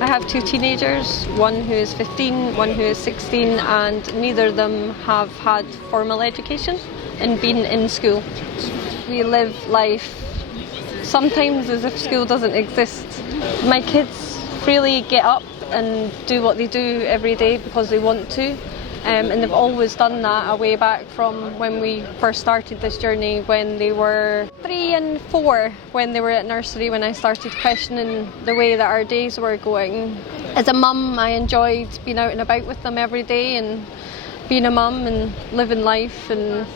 I have two teenagers, one who is 15, one who is 16, and neither of them have had formal education and been in school. We live life sometimes as if school doesn't exist. My kids freely get up and do what they do every day because they want to. And they've always done that way back from when we first started this journey, when they were 3 and 4, when they were at nursery, when I started questioning the way that our days were going. As a mum, I enjoyed being out and about with them every day and being a mum and living life, and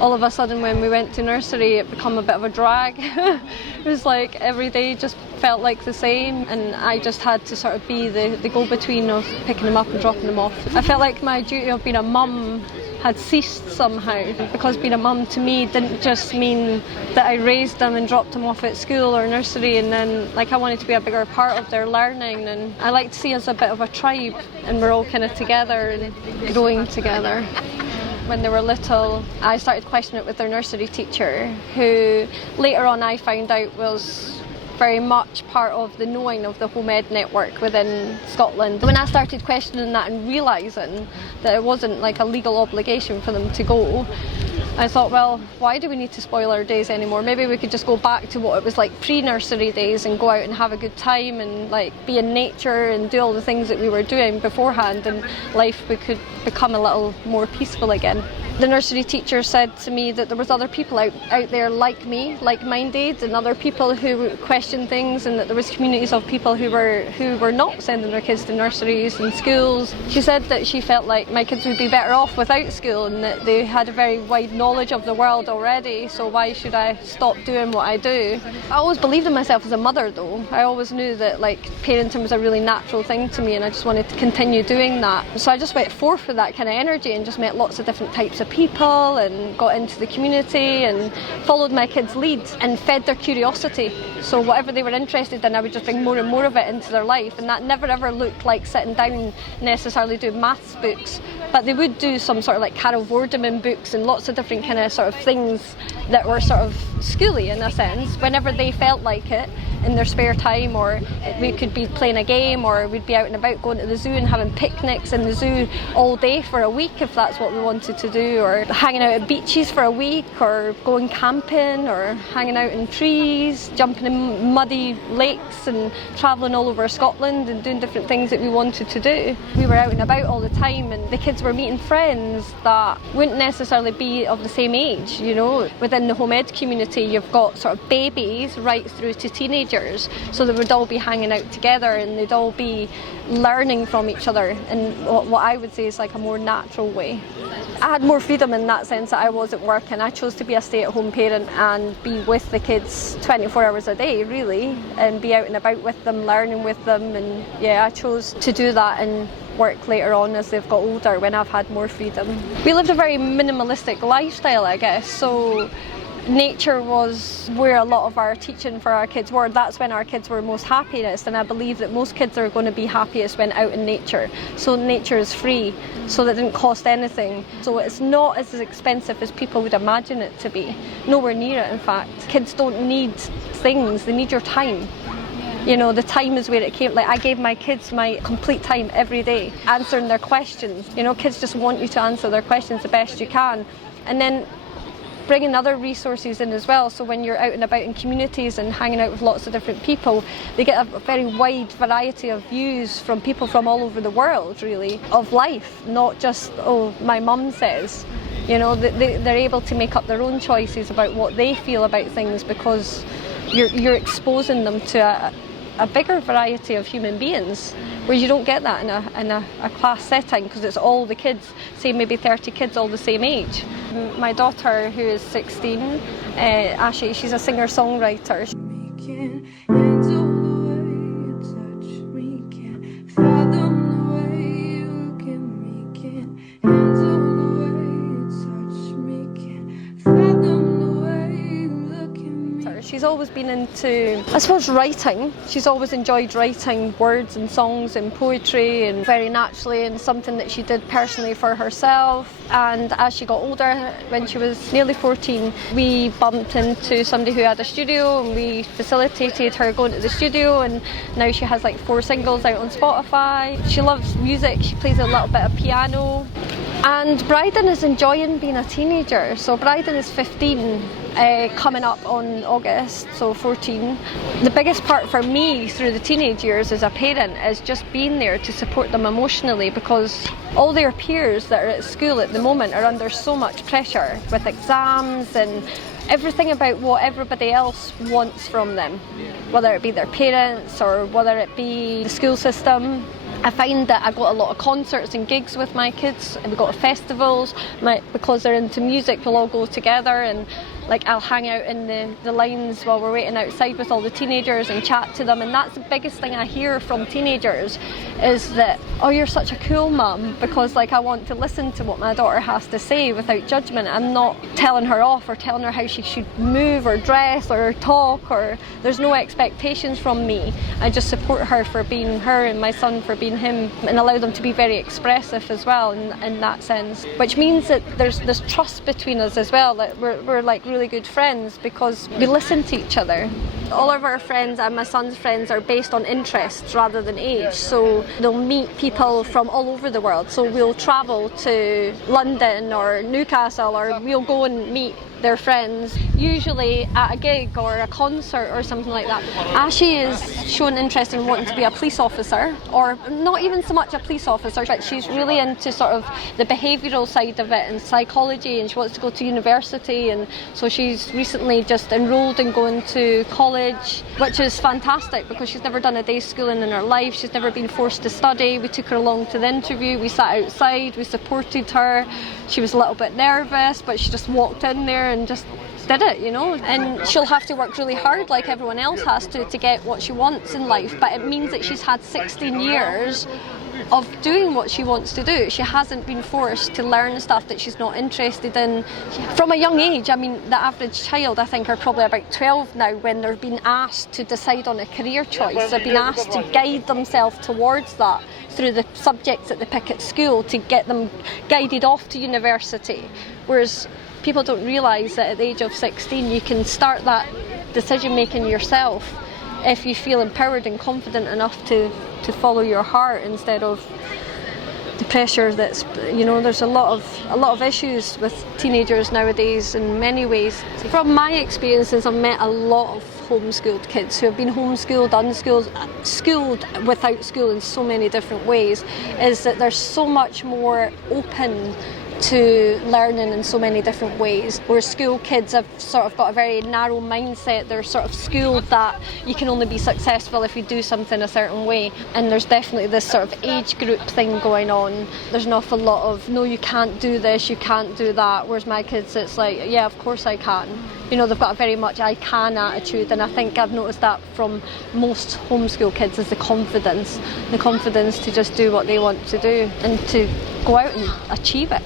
all of a sudden when we went to nursery it became a bit of a drag. It was like every day just felt like the same, and I just had to sort of be the go-between of picking them up and dropping them off. I felt like my duty of being a mum had ceased somehow, because being a mum to me didn't just mean that I raised them and dropped them off at school or nursery, and then I wanted to be a bigger part of their learning, and I like to see us a bit of a tribe and we're all kind of together and growing together. When they were little, I started questioning it with their nursery teacher, who later on I found out was very much part of the knowing of the home ed network within Scotland. When I started questioning that and realising that it wasn't like a legal obligation for them to go, I thought, well, why do we need to spoil our days anymore? Maybe we could just go back to what it was like pre-nursery days and go out and have a good time and be in nature and do all the things that we were doing beforehand, and life could become a little more peaceful again. The nursery teacher said to me that there was other people out there like me, like-minded, and other people who questioned things, and that there was communities of people who were not sending their kids to nurseries and schools. She said that she felt like my kids would be better off without school, and that they had a very wide knowledge of the world already, so why should I stop doing what I do? I always believed in myself as a mother though. I always knew that parenting was a really natural thing to me, and I just wanted to continue doing that. So I just went forth with that kind of energy and just met lots of different types of people and got into the community and followed my kids' lead and fed their curiosity. So whatever they were interested in, I would just bring more and more of it into their life, and that never ever looked like sitting down necessarily doing maths books, but they would do some sort of Carol Vorderman books and lots of different kind of sort of things that were sort of schooly in a sense, whenever they felt like it in their spare time, or we could be playing a game, or we'd be out and about going to the zoo and having picnics in the zoo all day for a week if that's what we wanted to do, or hanging out at beaches for a week, or going camping, or hanging out in trees, jumping in muddy lakes and travelling all over Scotland and doing different things that we wanted to do. We were out and about all the time, and the kids were meeting friends that wouldn't necessarily be of the same age, you know. Within the home ed community you've got sort of babies right through to teenagers, so they would all be hanging out together and they'd all be learning from each other in what I would say is a more natural way. I had more freedom in that sense that I wasn't working. I chose to be a stay-at-home parent and be with the kids 24 hours a day really, and be out and about with them, learning with them, and I chose to do that and work later on as they've got older when I've had more freedom. We lived a very minimalistic lifestyle, I guess, so nature was where a lot of our teaching for our kids were. That's when our kids were most happiest, and I believe that most kids are going to be happiest when out in nature. So nature is free, so that didn't cost anything. So it's not as expensive as people would imagine it to be. Nowhere near it, in fact. Kids don't need things, they need your time. You know, the time is where it came. I gave my kids my complete time every day, answering their questions. You know, kids just want you to answer their questions the best you can. And then bringing other resources in as well, so when you're out and about in communities and hanging out with lots of different people, they get a very wide variety of views from people from all over the world, really, of life, not just, my mum says. You know, they're able to make up their own choices about what they feel about things, because you're exposing them to a bigger variety of human beings, where you don't get that in a class setting, because it's all the kids, say maybe 30 kids all the same age. My daughter, who is 16, Ashhy, she's a singer-songwriter. She's she's always been into, I suppose, writing. She's always enjoyed writing words and songs and poetry, and very naturally, and something that she did personally for herself. And as she got older, when she was nearly 14, we bumped into somebody who had a studio, and we facilitated her going to the studio, and now she has like 4 singles out on Spotify. She loves music, she plays a little bit of piano. And Bryden is enjoying being a teenager. So Bryden is 15, coming up on August, so 14. The biggest part for me through the teenage years as a parent is just being there to support them emotionally, because all their peers that are at school at the moment are under so much pressure with exams and everything about what everybody else wants from them, whether it be their parents or whether it be the school system. I find that I got a lot of concerts and gigs with my kids, and we go to festivals. Because they're into music, we'll all go together, and like I'll hang out in the lines while we're waiting outside with all the teenagers and chat to them. And that's the biggest thing I hear from teenagers, is that, oh, you're such a cool mum, because like I want to listen to what my daughter has to say without judgment. I'm not telling her off or telling her how she should move or dress or talk, or there's no expectations from me. I just support her for being her and my son for being him, and allow them to be very expressive as well in that sense, which means that there's this trust between us as well, that we're like really good friends because we listen to each other. All of our friends and my son's friends are based on interests rather than age, so they'll meet people from all over the world. So we'll travel to London or Newcastle, or we'll go and meet their friends, usually at a gig or a concert or something like that. Ashhy is showing interest in wanting to be a police officer, or not even so much a police officer, but she's really into sort of the behavioural side of it and psychology, and she wants to go to university, and so she's recently just enrolled in going to college, which is fantastic because she's never done a day's schooling in her life. She's never been forced to study. We took her along to the interview, we sat outside, we supported her. She was a little bit nervous, but she just walked in there and just did it, you know. And she'll have to work really hard like everyone else has to get what she wants in life, but it means that she's had 16 years of doing what she wants to do. She hasn't been forced to learn stuff that she's not interested in from a young age. I mean, the average child, I think, are probably about 12 now when they're being asked to decide on a career choice. They're being asked to guide themselves towards that through the subjects that they pick at school to get them guided off to university. Whereas people don't realise that at the age of 16 you can start that decision making yourself if you feel empowered and confident enough to follow your heart instead of the pressure that's, you know, there's a lot of issues with teenagers nowadays in many ways. From my experiences, I've met a lot of homeschooled kids who have been homeschooled, unschooled, schooled without school in so many different ways, is that they're so much more open to learning in so many different ways, where school kids have sort of got a very narrow mindset. They're sort of schooled that you can only be successful if you do something a certain way, and there's definitely this sort of age group thing going on. There's an awful lot of, no, you can't do this, you can't do that, whereas my kids, it's like, yeah, of course I can. You know, they've got a very much I can attitude, and I think I've noticed that from most homeschool kids is the confidence to just do what they want to do and to go out and achieve it,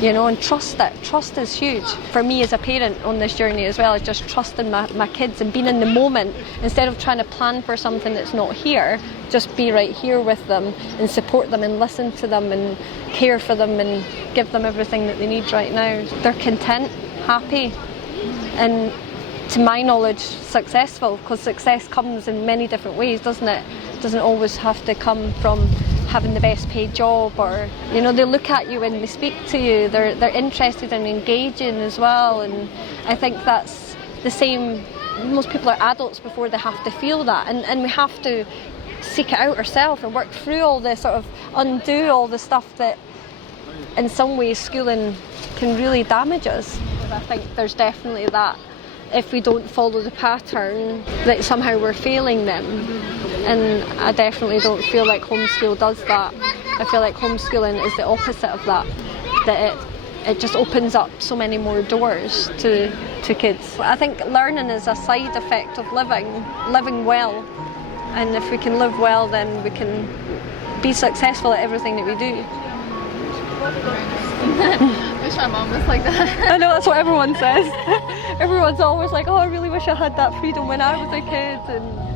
you know, and trust it. Trust is huge. For me as a parent on this journey as well, is just trusting my kids and being in the moment instead of trying to plan for something that's not here. Just be right here with them and support them and listen to them and care for them and give them everything that they need right now. They're content, happy, and to my knowledge successful, because success comes in many different ways, doesn't it? It doesn't always have to come from having the best paid job, or, you know, they look at you when they speak to you, they're interested in engaging as well. And I think that's the same, most people are adults before they have to feel that, and we have to seek it out ourselves and work through all this, sort of undo all the stuff that in some ways schooling can really damage us. I think there's definitely that, if we don't follow the pattern, that somehow we're failing them. And I definitely don't feel like homeschool does that. I feel like homeschooling is the opposite of that, that it just opens up so many more doors to kids. I think learning is a side effect of living well. And if we can live well, then we can be successful at everything that we do. wish my mom was like that. I know, that's what everyone says. Everyone's always like, oh, I really wish I had that freedom when I was a kid. And